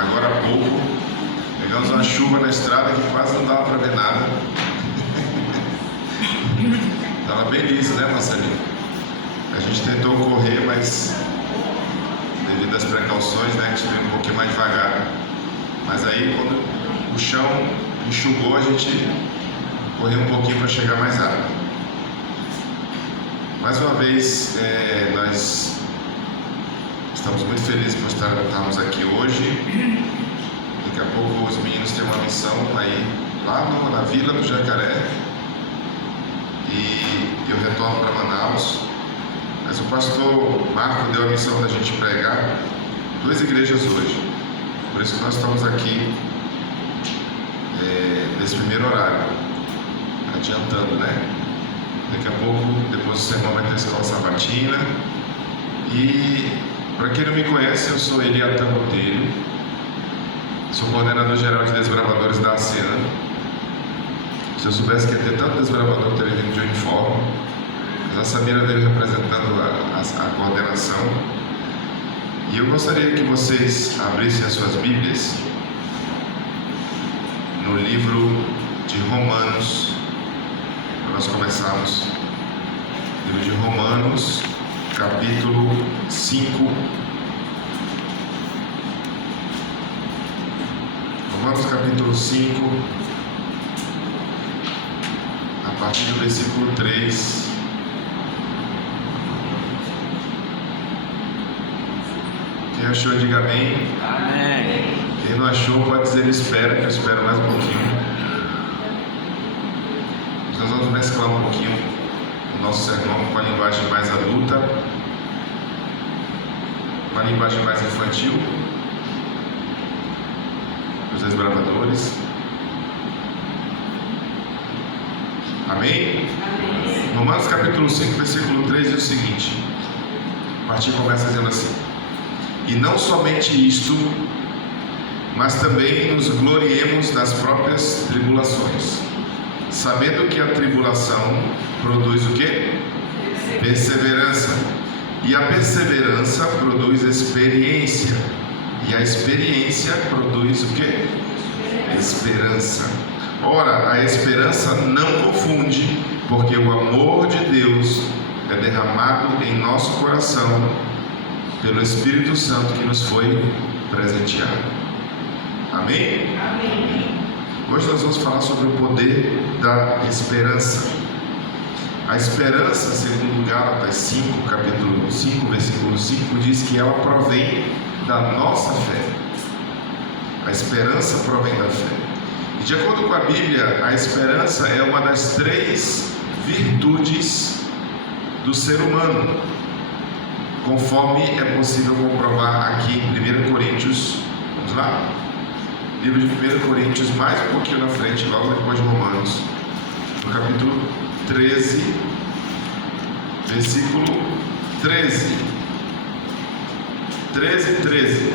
Agora há pouco, pegamos uma chuva na estrada que quase não dava para ver nada. Estava bem liso, né, Marcelinho? A gente tentou correr, mas devido às precauções, né, a gente veio um pouquinho mais devagar. Mas aí, quando o chão enxugou, a gente correu um pouquinho para chegar mais rápido. Mais uma vez, nós estamos muito felizes por estarmos aqui hoje. Daqui a pouco os meninos têm uma missão aí lá na Vila do Jacaré. E eu retorno para Manaus. Mas o pastor Marco deu a missão da gente pregar 2 igrejas hoje. Por isso que nós estamos aqui nesse primeiro horário, adiantando, né? Daqui a pouco, depois do sermão, vai ter a escola sabatina. E para quem não me conhece, eu sou Eliatan Botelho, sou coordenador geral de desbravadores da ASEAN. Se eu soubesse que ia ter tanto desbravador, eu teria vindo de uniforme. Mas a Samira veio representando a coordenação. E eu gostaria que vocês abrissem as suas Bíblias no livro de Romanos, para nós começarmos. Livro de Romanos, capítulo 5. Romanos, capítulo 5, a partir do versículo 3. Quem achou, diga amém. Amém. Quem não achou, pode dizer espera, que eu espero mais um pouquinho. Nós vamos mesclar um pouquinho o nosso sermão com uma linguagem mais adulta, uma linguagem mais infantil, os desbravadores. Amém? Amém. Romanos capítulo 5, versículo 3 diz o seguinte: a partir começa dizendo assim: e não somente isto, mas também nos gloriemos nas próprias tribulações, sabendo que a tribulação produz o quê? Perseverança. E a perseverança produz experiência. E a experiência produz o quê? Esperança. Ora, a esperança não confunde, porque o amor de Deus é derramado em nosso coração pelo Espírito Santo que nos foi presenteado. Amém? Amém. Hoje nós vamos falar sobre o poder da esperança. A esperança, segundo Gálatas 5, capítulo 5, versículo 5, diz que ela provém da nossa fé. A esperança provém da fé. E de acordo com a Bíblia, a esperança é uma das 3 virtudes do ser humano, conforme é possível comprovar aqui em 1 Coríntios. Vamos lá? Livro de 1 Coríntios, mais um pouquinho na frente, logo depois de Romanos, no capítulo 13, versículo 13. 13.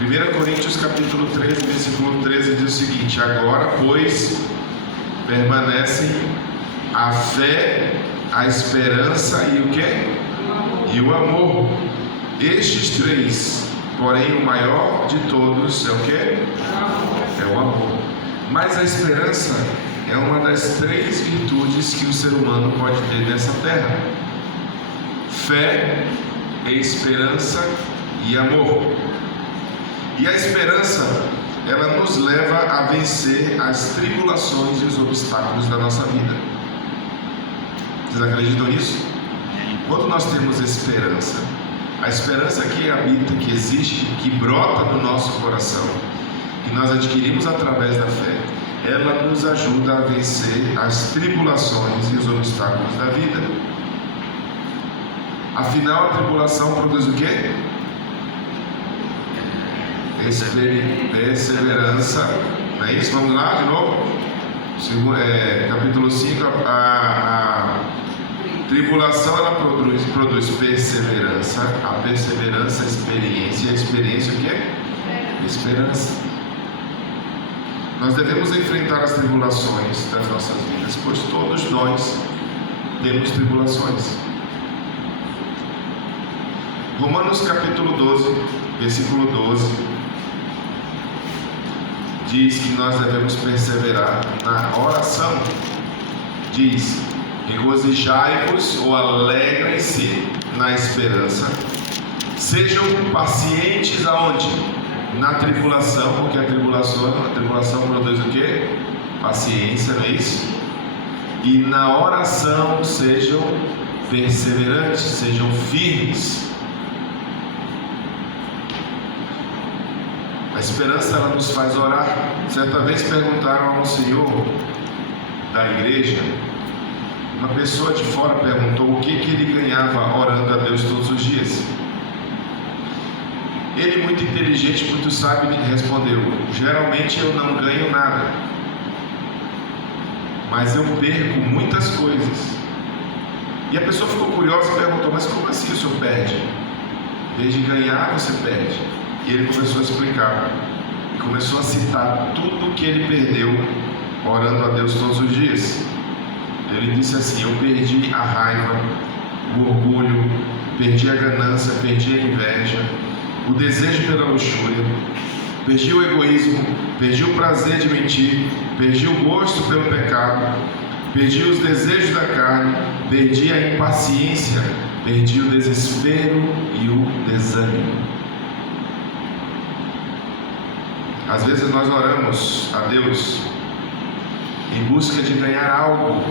1 Coríntios, capítulo 13, versículo 13 diz o seguinte: agora, pois, permanecem a fé, a esperança e o quê? E o amor. Estes 3, porém o maior de todos é o quê? É o amor. Mas a esperança é uma das 3 virtudes que o ser humano pode ter nessa terra: fé, esperança e amor. E a esperança, ela nos leva a vencer as tribulações e os obstáculos da nossa vida. Vocês acreditam nisso? Quando nós temos esperança, a esperança que habita, que existe, que brota no nosso coração, que nós adquirimos através da fé, ela nos ajuda a vencer as tribulações e os obstáculos da vida. Afinal, a tribulação produz o quê? Perseverança. Não é isso? Vamos lá de novo? Capítulo 5, a tribulação ela produz perseverança, a perseverança experiência, e a experiência o que é? Esperança. Nós devemos enfrentar as tribulações das nossas vidas, pois todos nós temos tribulações. Romanos capítulo 12, versículo 12, diz que nós devemos perseverar na oração. Diz: regozijai-vos ou alegrem-se na esperança, sejam pacientes aonde? Na tribulação, porque a tribulação produz o quê? Paciência, não é isso? E na oração sejam perseverantes, sejam firmes. A esperança, ela nos faz orar. Certa vez perguntaram ao senhor da igreja, uma pessoa de fora perguntou o que ele ganhava orando a Deus todos os dias. Ele, muito inteligente, muito sábio, respondeu: geralmente eu não ganho nada, mas eu perco muitas coisas. E a pessoa ficou curiosa e perguntou: mas como assim o senhor perde? Em vez de ganhar, você perde. E ele começou a explicar, e começou a citar tudo que ele perdeu orando a Deus todos os dias. Ele disse assim: eu perdi a raiva, o orgulho, perdi a ganância, perdi a inveja, o desejo pela luxúria, perdi o egoísmo, perdi o prazer de mentir, perdi o gosto pelo pecado, perdi os desejos da carne, perdi a impaciência, perdi o desespero e o desânimo. Às vezes nós oramos a Deus em busca de ganhar algo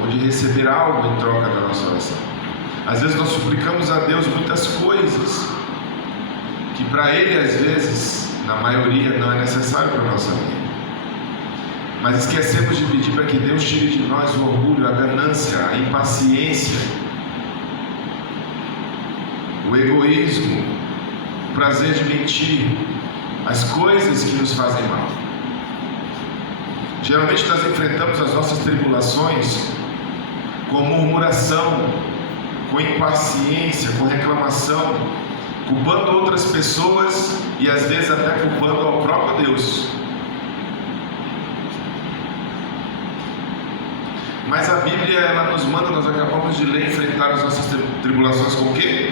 ou de receber algo em troca da nossa oração. Às vezes nós suplicamos a Deus muitas coisas que para Ele, às vezes, na maioria, não é necessário para a nossa vida. Mas esquecemos de pedir para que Deus tire de nós o orgulho, a ganância, a impaciência, o egoísmo, o prazer de mentir, as coisas que nos fazem mal. Geralmente nós enfrentamos as nossas tribulações com murmuração, com impaciência, com reclamação, culpando outras pessoas e às vezes até culpando ao próprio Deus. Mas a Bíblia, ela nos manda, nós acabamos de ler, enfrentar as nossas tribulações com o quê?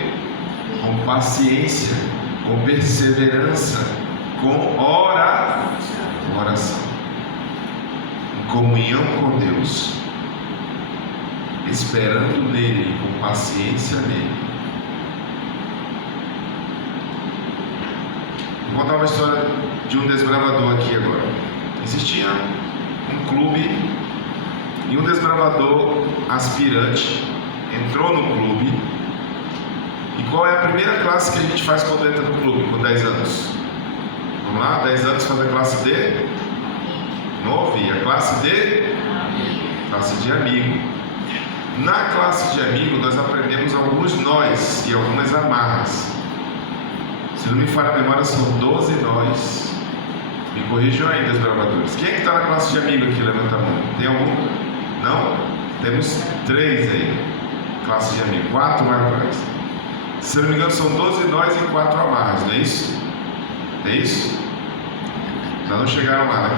Com paciência, com perseverança, com oração, em comunhão com Deus, esperando nele, com paciência nele. Vou contar uma história de um desbravador aqui agora. Existia um clube e um desbravador aspirante entrou no clube. E qual é a primeira classe que a gente faz quando entra no clube, com 10 anos? Vamos lá, 10 anos faz a classe de novo, e a classe de classe de amigo. Na classe de amigo nós aprendemos alguns nós e algumas amarras. Se não me falha a memória, são 12 nós. Me corrijam aí, desbravadores. Quem é que está na classe de amigo aqui? Levanta a mão. Tem algum? Não? Temos 3 aí. Classe de amigo. 4 lá atrás. Se não me engano, são 12 nós e 4 amarras, não é isso? É isso? Já não chegaram lá, né?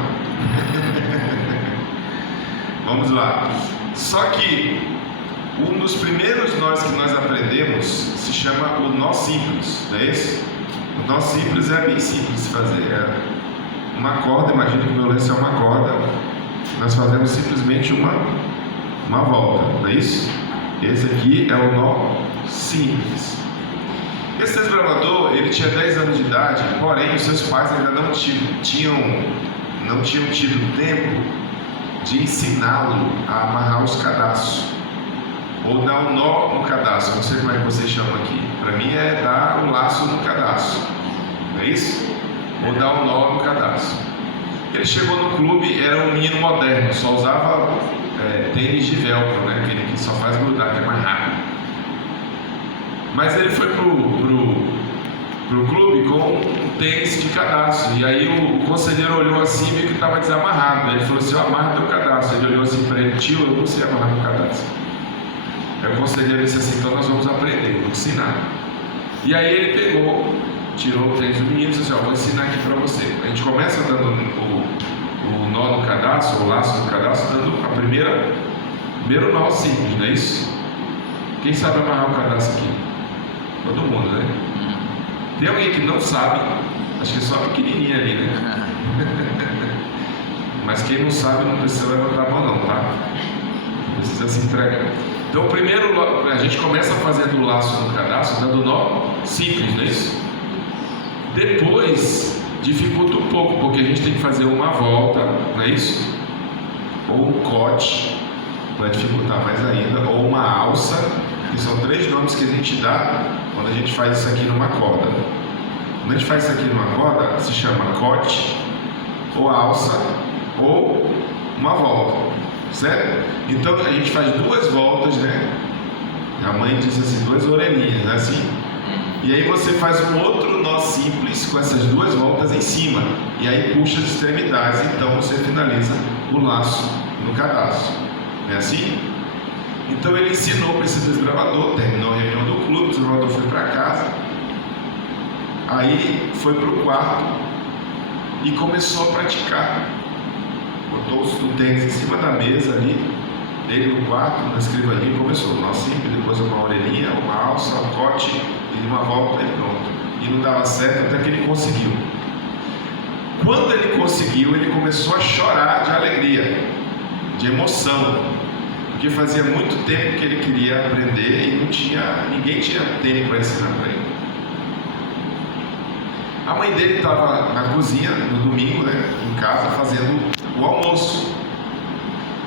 Vamos lá. Só que um dos primeiros nós que nós aprendemos se chama o nó simples, não é isso? O nó simples é bem simples de fazer. É uma corda, imagina que o meu lenço é uma corda. Nós fazemos simplesmente uma volta, não é isso? Esse aqui é o nó simples. Esse desbravador, ele tinha 10 anos de idade, porém os seus pais ainda não tinham tido tempo de ensiná-lo a amarrar os cadastros ou dar um nó no cadastro. Não sei como é que vocês chamam aqui. Para mim é dar um laço no cadastro, não é isso? Ou dar um nó no cadastro. Ele chegou no clube, era um menino moderno, só usava tênis de velcro, né? Aquele que só faz grudar, que é mais rápido. Mas ele foi pro clube com um tênis de cadastro. E aí o conselheiro olhou assim e viu que estava desamarrado. Aí ele falou assim: eu amarro teu cadastro. Ele olhou assim para ele: tio, eu não sei amarrar meu cadastro. Aí o conselheiro disse assim: então nós vamos aprender, vou ensinar. E aí ele pegou, tirou o tênis do menino e disse assim: vou ensinar aqui para você. A gente começa dando o nó no cadastro, o laço no cadastro, dando primeiro nó simples, não é isso? Quem sabe amarrar o cadastro aqui? Todo mundo, né? Tem alguém que não sabe? Acho que é só a pequenininha ali, né? mas quem não sabe não precisa levantar a mão não, tá? Não precisa se entregar. Então primeiro a gente começa fazendo o laço no cadastro, dando nó simples, não é isso? Depois dificulta um pouco, porque a gente tem que fazer uma volta, não é isso? Ou um cote, para dificultar mais ainda, ou uma alça, que são 3 nomes que a gente dá quando a gente faz isso aqui numa corda. Quando a gente faz isso aqui numa corda, se chama cote, ou alça, ou uma volta, certo? Então a gente faz 2 voltas, né? A mãe disse assim, 2 orelhinhas, né? Assim. E aí você faz um outro nó simples com essas 2 voltas em cima, e aí puxa as extremidades, então você finaliza o laço no cadastro, não é assim? Então ele ensinou para esse desbravador, terminou a reunião do clube, o desbravador foi para casa, aí foi para o quarto e começou a praticar. Botou o tênis em cima da mesa ali, ele no quarto, na escrivaninha, e começou nó simples, depois uma orelhinha, uma alça, um cote e uma volta e pronto. E não dava certo até que ele conseguiu. Quando ele conseguiu, ele começou a chorar de alegria, de emoção, porque fazia muito tempo que ele queria aprender e ninguém tinha tempo para ensinar para ele. A mãe dele estava na cozinha no domingo, né, em casa, fazendo o almoço.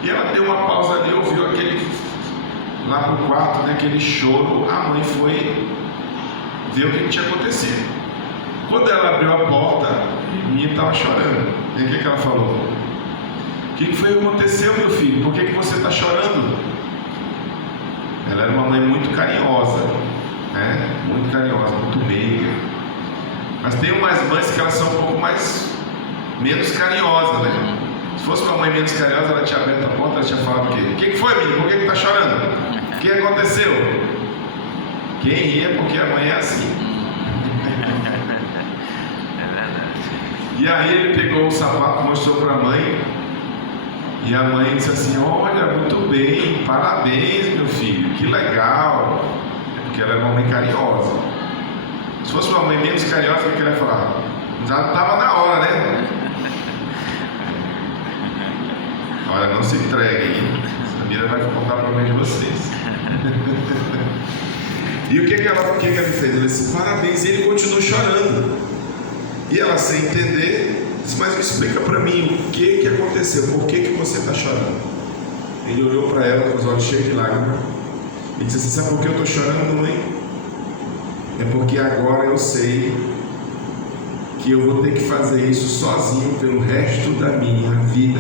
E ela deu uma pausa ali, ouviu lá pro quarto, né, aquele choro. A mãe foi ver o que tinha acontecido. Quando ela abriu a porta, o menino estava chorando. E o que ela falou? O que foi que aconteceu, meu filho? Por que você está chorando? Ela era uma mãe muito carinhosa, né? Muito carinhosa, muito meiga. Mas tem umas mães que elas são um pouco menos carinhosas, né? Se fosse uma mãe menos carinhosa, ela tinha aberto a porta, ela tinha falado o quê? O que foi, menino? Por que está chorando? O que aconteceu? Quem ria porque a mãe é assim. E aí ele pegou o sapato, mostrou para a mãe, e a mãe disse assim: olha, muito bem, parabéns, meu filho, que legal. É porque ela era uma mãe carinhosa. Se fosse uma mãe menos carinhosa, o que ela ia falar? Já estava na hora, né? Olha, não se entreguem, a Mira vai contar para a mãe de vocês. E o que ele fez? Ele disse: parabéns, e ele continuou chorando. E ela, sem entender, disse: mas explica para mim o que aconteceu, por que você está chorando? Ele olhou para ela com os olhos cheios de lágrimas e disse assim: sabe por que eu estou chorando, mãe? É porque agora eu sei que eu vou ter que fazer isso sozinho pelo resto da minha vida.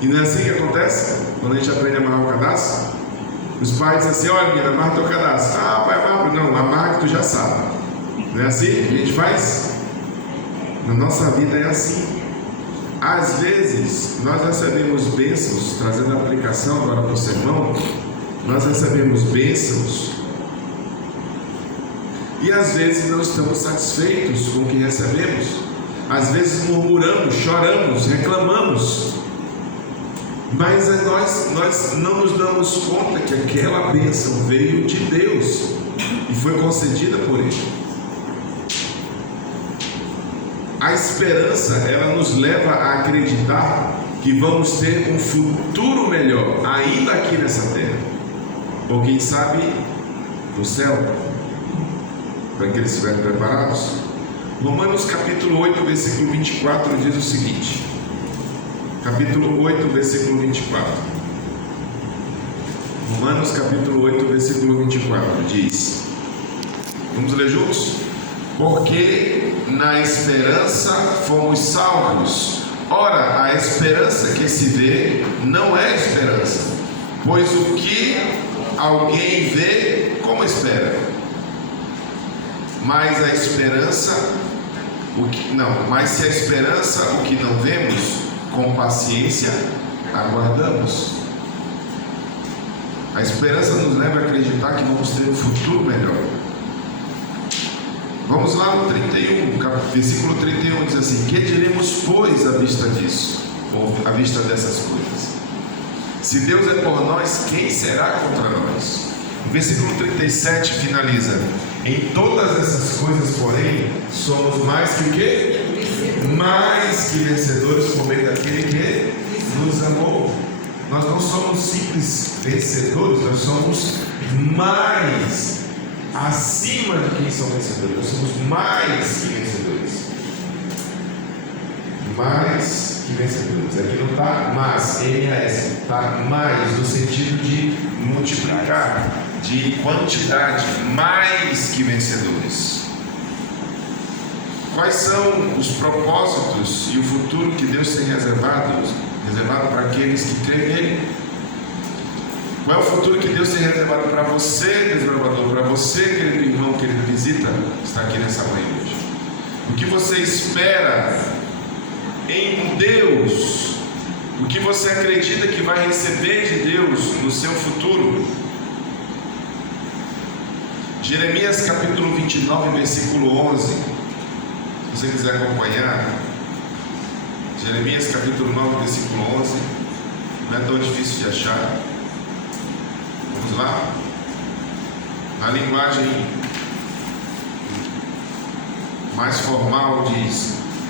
E não é assim que acontece quando a gente aprende a amarrar o cadastro? Os pais dizem assim: olha, menina, amarra teu cadastro. Ah, pai, amarra. Não, amarra que tu já sabe. Não é assim que a gente faz? Na nossa vida é assim. Às vezes nós recebemos bênçãos, trazendo a aplicação agora para o sermão, nós recebemos bênçãos e às vezes não estamos satisfeitos com o que recebemos. Às vezes murmuramos, choramos, reclamamos, mas nós não nos damos conta que aquela bênção veio de Deus e foi concedida por Ele. A esperança, ela nos leva a acreditar que vamos ter um futuro melhor, ainda aqui nessa terra, ou quem sabe no céu, para que eles estiverem preparados. Romanos capítulo 8, versículo 24 diz o seguinte, capítulo 8, versículo 24. Romanos capítulo 8, versículo 24 diz, vamos ler juntos? Porque na esperança fomos salvos. Ora, a esperança que se vê não é esperança, pois o que alguém vê, como espera? Mas a esperança, mas se a esperança, o que não vemos, com paciência aguardamos. A esperança nos leva a acreditar que vamos ter um futuro melhor. Vamos lá no 31, versículo 31 diz assim: que diremos, pois, à vista disso, ou à vista dessas coisas? Se Deus é por nós, quem será contra nós? O versículo 37 finaliza: em todas essas coisas, porém, somos mais que o quê? mais que vencedores por meio daquele que nos amou. Nós não somos simples vencedores, nós somos mais, acima de quem são vencedores. Nós somos mais que vencedores. Mais que vencedores. Aqui não está mas, M-A-S, está mais no sentido de multiplicar, de quantidade, mais que vencedores. Quais são os propósitos e o futuro que Deus tem reservado para aqueles que creem nele? Qual é o futuro que Deus tem reservado para você, desbravador, para você, querido irmão que ele visita, que está aqui nessa manhã hoje? O que você espera em Deus? O que você acredita que vai receber de Deus no seu futuro? Jeremias capítulo 29, versículo 11. Se você quiser acompanhar, Jeremias capítulo 9, versículo 11, não é tão difícil de achar. Vamos lá? Na linguagem mais formal diz: